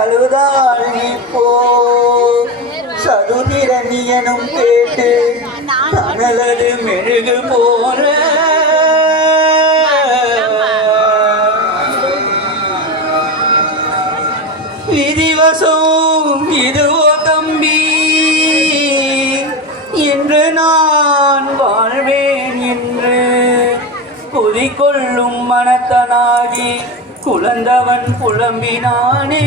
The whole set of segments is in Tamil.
அழுதாள் இப்போ சதுதிரணியனும் கேட்டு தனலது மெழுகு போற விதிவசம் இதுவோ தம்பி என்று நான் வாழ்வேன் என்று குதிக்கொள்ளும் மனத்தனாகி குழந்தவன் புலம்பினானே.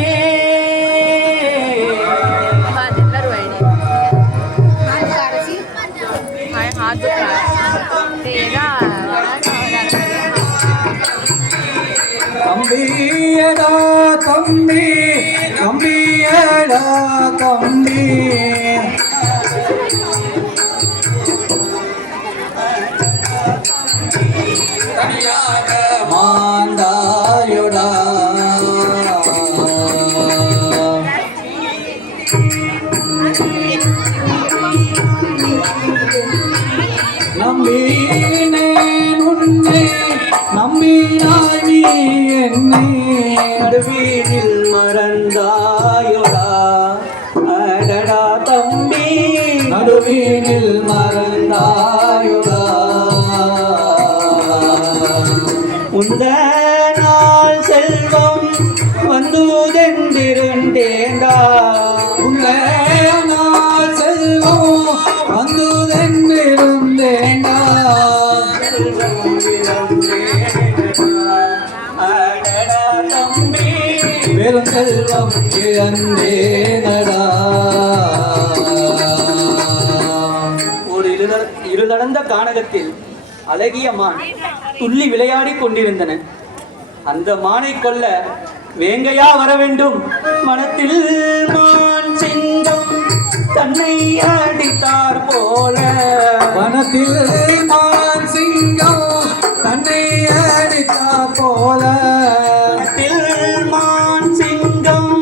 தம்பியடா தம்பி தம்பியடா தம்பி தனியாக மாந்தாயுடா நம்பினேன் உன்னை நம்பினாய் நீ என்னை நடுவீனில் மறந்தாயுடா அடடா தம்பி நடுவீனில் மறந்தாயுடா உந்த நாள் செல்வம் வந்துதென்றிருந்தேண்டா உள்ள நாள் செல்வம் வந்துதென்றிருந்தேண்டா அடடா தம்பி வெறும் செல்வம் இழந்தேனடா. ஒரு இருளடந்த கானகத்தில் அழகிய மான் துள்ளி விளையாடி கொண்டிருந்தன. அந்த மானை கொல்ல வேங்கையா வர வேண்டும். மனத்தில் மான் சிங்கம் தன்னை அடித்தார் போல வனத்தில் மான் சிங்கம் தன்னை அடித்தார் போல வனத்தில் மான் சிங்கம்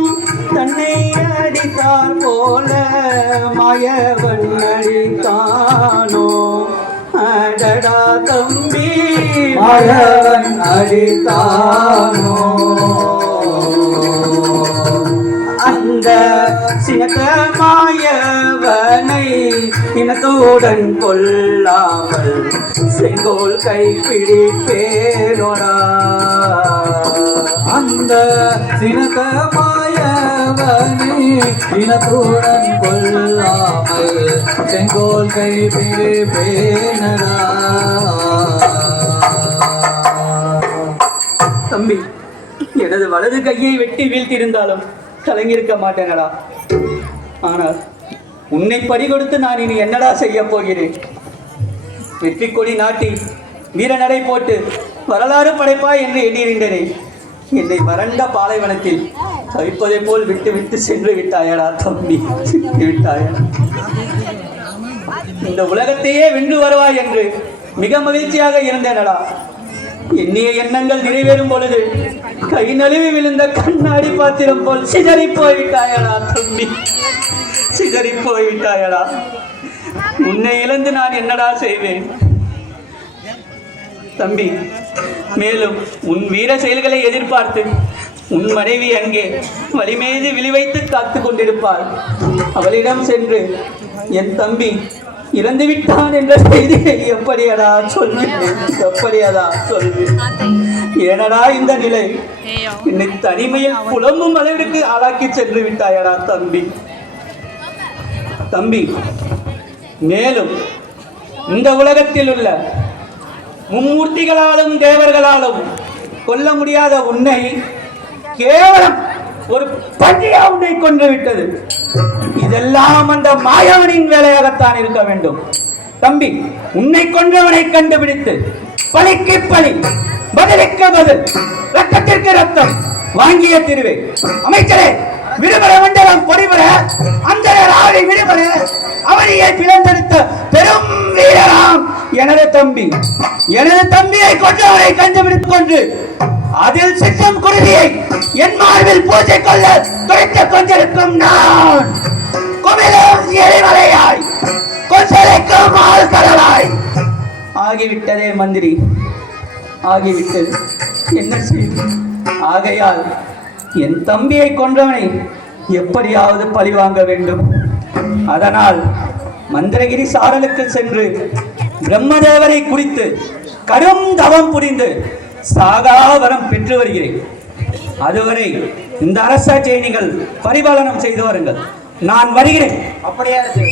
தன்னை அடித்தார் போல மாயவன் அடித்தானோ அடடா தம்பி மாயவன் அடித்தானோ. அந்த சினத்த மாயவனை இனத்துடன் கொல்லாமல் செங்கோல் கைப்பிடிப்பேனோடா. அந்த சினத்த மாயவனை இனத்துடன் கொல்லாமல் செங்கோல் கைப்பிடிப்பேனடா. தம்பி, எனது வலது கையை வெட்டி வீழ்த்தியிருந்தாலும் கலங்கியிருக்க மாட்டேனடா. ஆனால் உன்னை பறிகொடுத்து நான் இனி என்னடா செய்ய போகிறேன்? வெற்றி கொடி நாட்டி வீரநடை போட்டு வரலாறு படைப்பாய் என்று எண்ணியிருந்தேனே, என்னை வறண்ட பாலைவனத்தில் தவிப்பதை போல் விட்டு விட்டு சென்று விட்டாயடா தம்பி, விட்டாயடா. இந்த உலகத்தையே வென்று வருவாய் என்று மிக மகிழ்ச்சியாக இருந்தேனடா. எண்ணிய எண்ணங்கள் நிறைவேறும் பொழுது கை நழுவி விழுந்த கண்ணாடி பாத்திரம் போல் சிதறி போய்விட்டாயடா தம்பி, சிதறி போய்விட்டாயடா. உன்னை இழந்து நான் என்னடா செய்வேன் தம்பி? மேலும் உன் வீர செயல்களை எதிர்பார்த்து உன் மனைவி அங்கே வலிமீது விழிவைத்து காத்து கொண்டிருப்பாள். அவளிடம் சென்று என் தம்பி இறந்து விட்டான் என்ற செய்தியை எப்படியடா சொல்வேன், எப்படியடா சொல்வேன்? ஏனடா இந்த நிலை? என்னை தனிமையில் புலம்பும் அளவிற்கு ஆளாக்கி சென்று விட்டாயடா தம்பி. தம்பி, மேலும் இந்த உலகத்தில் உள்ள மும்மூர்த்திகளாலும் தேவர்களாலும் கொல்ல முடியாத உன்னை கேவலம் ஒரு பன்றியா உன்னை கொன்று விட்டது. இதெல்லாம் அந்த மாயவனின் வேலையாகத்தான் இருக்க வேண்டும். தம்பி, உன்னை கொன்றவனை கண்டுபிடித்து பழிக்கு பழி, பதிலுக்கு பதில், ரத்தத்திற்கு ரத்தம் வாங்கிய திருவே. அமைச்சரே, விடுபட மண்டலம் பொறிபட அந்த ஆவணி விடுபட அவனியை பிளந்தெடுத்த பெரும் வீரராம் எனது தம்பி. எனது தம்பியை கொன்றவரை கண்டுபிடித்துக் கொண்டு அதில் சித்தம் குருதியை என் மார்பில் பூஜை கொள்ள துடைத்துக் கொண்டிருக்கும் நான் எரிமலையாய் கொசலைக்கும் ஆழ்கடலாய் ஆகிவிட்டதே மந்திரி, ஆகிவிட்டது. என்ன செய்வது? ஆகையால் என் தம்பியை கொன்றவனை எப்படியாவது பழி வாங்க வேண்டும். அதனால் மந்திரகிரி சாரலுக்கு சென்று பிரம்மதேவரை குறித்து கடும் தவம் புரிந்து சாகாவரம் பெற்று வருகிறேன். அதுவரை இந்த அரசாட்சியை நீங்கள் பரிபாலனம் செய்து வருங்கள். நான் வருகிறேன். அப்படியே இருக்கு.